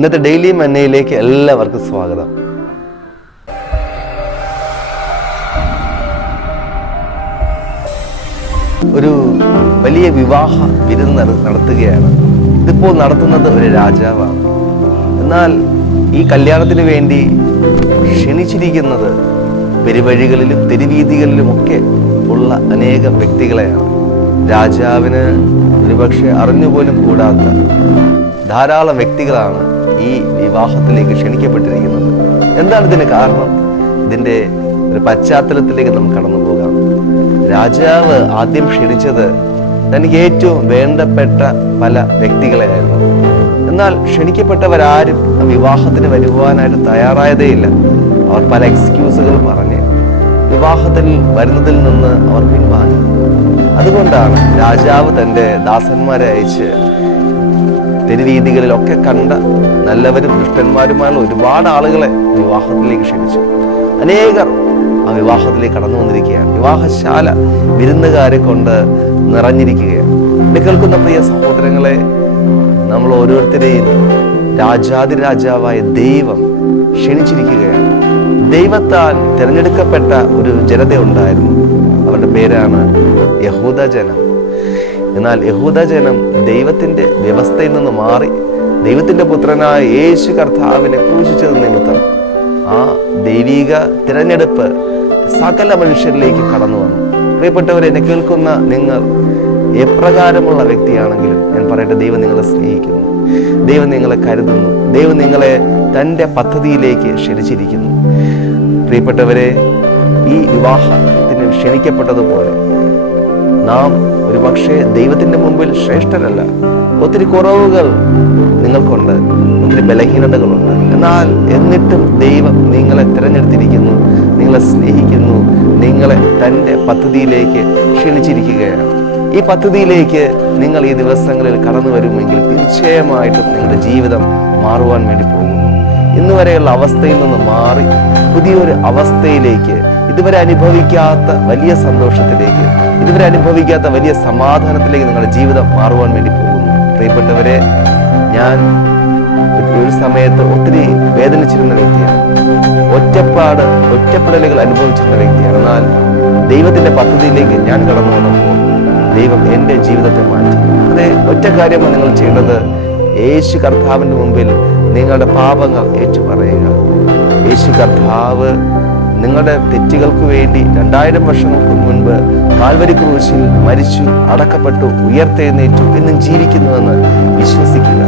ഇന്നത്തെ ഡെയിലി മന്നയിലേക്ക് എല്ലാവർക്കും സ്വാഗതം. ഒരു വലിയ വിവാഹ വിരുന്ന് നടത്തുകയാണ്. ഇതിപ്പോൾ നടത്തുന്നത് ഒരു രാജാവാണ്. എന്നാൽ ഈ കല്യാണത്തിന് വേണ്ടി ക്ഷണിച്ചിരിക്കുന്നത് പെരുവഴികളിലും തെരുവീതികളിലുമൊക്കെ ഉള്ള അനേകം വ്യക്തികളെയാണ്. രാജാവിന് ഒരുപക്ഷെ അറിഞ്ഞുപോലും കൂടാത്ത ധാരാളം വ്യക്തികളാണ് ഈ വിവാഹത്തിലേക്ക് ക്ഷണിക്കപ്പെട്ടിരിക്കുന്നത്. എന്താണ് ഇതിന് കാരണം? ഇതിൻ്റെ ഒരു പശ്ചാത്തലത്തിലേക്ക് നമുക്ക് കടന്നു പോകാം. രാജാവ് ആദ്യം ക്ഷണിച്ചത് തനിക്ക് ഏറ്റവും വേണ്ടപ്പെട്ട പല വ്യക്തികളെയായിരുന്നു. എന്നാൽ ക്ഷണിക്കപ്പെട്ടവരാരും ആ വിവാഹത്തിന് വരുവാനായിട്ട് തയ്യാറായതേയില്ല. അവർ പല എക്സ്ക്യൂസുകൾ പറഞ്ഞ് വിവാഹത്തിൽ വരുന്നതിൽ നിന്ന് അവർ പിൻവാങ്ങി. അതുകൊണ്ടാണ് രാജാവ് തൻ്റെ ദാസന്മാരെ അയച്ച് തെരുവീതികളിലൊക്കെ കണ്ട നല്ലവരും ദുഷ്ടന്മാരുമായ ഒരുപാട് ആളുകളെ വിവാഹത്തിലേക്ക് ക്ഷണിച്ചു. അനേകർ ആ വിവാഹത്തിലേക്ക് കടന്നു വന്നിരിക്കുകയാണ്. വിവാഹശാല വിരുന്നുകാരെ കൊണ്ട് നിറഞ്ഞിരിക്കുകയാണ്. എന്നെ കേൾക്കുന്ന പ്രിയ സഹോദരങ്ങളെ, നമ്മൾ ഓരോരുത്തരെയും രാജാതിരാജാവായ ദൈവം ക്ഷണിച്ചിരിക്കുകയാണ്. ദൈവത്താൽ തിരഞ്ഞെടുക്കപ്പെട്ട ഒരു ജനത ഉണ്ടായിരുന്നു. അവരുടെ പേരാണ് യഹൂദ ജനം. എന്നാൽ യഹൂദ ജനം ദൈവത്തിൻ്റെ വ്യവസ്ഥയിൽ നിന്ന് മാറി ദൈവത്തിൻ്റെ പുത്രനായ യേശു കർത്താവിനെ ക്രൂശിച്ചത് നിമിത്തം ആ ദൈവിക തിരഞ്ഞെടുപ്പ് സകല മനുഷ്യരിലേക്ക് കടന്നു വന്നു. പ്രിയപ്പെട്ടവരെ, എന്നെ കേൾക്കുന്ന നിങ്ങൾ എപ്രകാരമുള്ള വ്യക്തിയാണെങ്കിലും ഞാൻ പറയട്ടെ, ദൈവം നിങ്ങളെ സ്നേഹിക്കുന്നു, ദൈവം നിങ്ങളെ കരുതുന്നു, ദൈവം നിങ്ങളെ തൻ്റെ പദ്ധതിയിലേക്ക് ക്ഷണിച്ചിരിക്കുന്നു. പ്രിയപ്പെട്ടവരെ, ഈ വിവാഹത്തിന് ക്ഷണിക്കപ്പെട്ടതുപോലെ നാം ഒരു പക്ഷേ ദൈവത്തിൻ്റെ മുമ്പിൽ ശ്രേഷ്ഠരല്ല. ഒത്തിരി കുറവുകൾ നിങ്ങൾക്കുണ്ട്, ഒത്തിരി ബലഹീനതകളുണ്ട്. എന്നാൽ എന്നിട്ടും ദൈവം നിങ്ങളെ തിരഞ്ഞെടുത്തിരിക്കുന്നു, നിങ്ങളെ സ്നേഹിക്കുന്നു, നിങ്ങളെ തൻ്റെ പദ്ധതിയിലേക്ക് ക്ഷണിച്ചിരിക്കുകയാണ്. ഈ പദ്ധതിയിലേക്ക് നിങ്ങൾ ഈ ദിവസങ്ങളിൽ കടന്നു വരുമെങ്കിൽ തീർച്ചയായിട്ടും നിങ്ങളുടെ ജീവിതം മാറുവാൻ വേണ്ടി പോകുന്നു. ഇന്ന് വരെയുള്ള അവസ്ഥയിൽ നിന്ന് മാറി പുതിയൊരു അവസ്ഥയിലേക്ക്, ഇതുവരെ അനുഭവിക്കാത്ത വലിയ സന്തോഷത്തിലേക്ക്, ഇതുവരെ അനുഭവിക്കാത്ത വലിയ സമാധാനത്തിലേക്ക് നിങ്ങളുടെ ജീവിതം മാറുവാൻ വേണ്ടി പോകുന്നു. പ്രിയപ്പെട്ടവരെ, ഞാൻ ഒരു സമയത്ത് ഒത്തിരി വേദനിച്ചിരുന്ന വ്യക്തിയാണ്. ഒറ്റപ്പെടലുകൾ അനുഭവിച്ചിരുന്ന വ്യക്തിയാണ്. എന്നാൽ ദൈവത്തിൻ്റെ പദ്ധതിയിലേക്ക് ഞാൻ കടന്നു വന്നപ്പോൾ ദൈവം എൻ്റെ ജീവിതത്തെ മാറ്റി. അതെ, ഒറ്റ കാര്യമാണ് നിങ്ങൾ ചെയ്യേണ്ടത്. യേശു കർത്താവിൻ്റെ മുമ്പിൽ നിങ്ങളുടെ പാപങ്ങൾ ഏറ്റുപറയുക. യേശു കർത്താവ് നിങ്ങളുടെ തെറ്റുകൾക്ക് വേണ്ടി 2000 വർഷങ്ങൾക്ക് മുൻപ് കാൽവരി ക്രൂശിൽ മരിച്ചു, അടക്കപ്പെട്ടു, ഉയർത്തെഴുന്നേറ്റു, ഇന്നും ജീവിക്കുന്നുവെന്ന് വിശ്വസിക്കുക.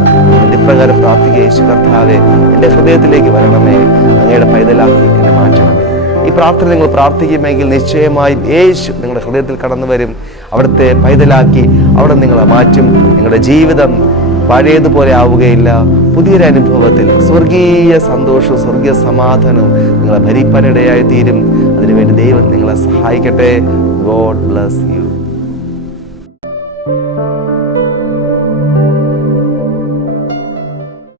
ഇപ്രകാരം പ്രാർത്ഥിക്കുക: യേശു കർത്താവേ, എൻ്റെ ഹൃദയത്തിലേക്ക് വരണമേ, അങ്ങയുടെ പൈതലാക്കി എന്നെ മാറ്റണമേ. ഈ പ്രാർത്ഥന നിങ്ങൾ പ്രാർത്ഥിക്കുമെങ്കിൽ നിശ്ചയമായും യേശു നിങ്ങളുടെ ഹൃദയത്തിൽ കടന്നു വരും, അവിടുത്തെ പൈതലാക്കി അവിടെ നിങ്ങളെ മാറ്റും. നിങ്ങളുടെ ജീവിതം പഴയതുപോലെ ആവുകയില്ല. പുതിയൊരു അനുഭവത്തിൽ സ്വർഗീയ സന്തോഷവും സ്വർഗീയ സമാധാനവും നിങ്ങളെ ഭരിപ്പാനിടയായി തീരും. അതിനുവേണ്ടി ദൈവം നിങ്ങളെ സഹായിക്കട്ടെ. God bless you.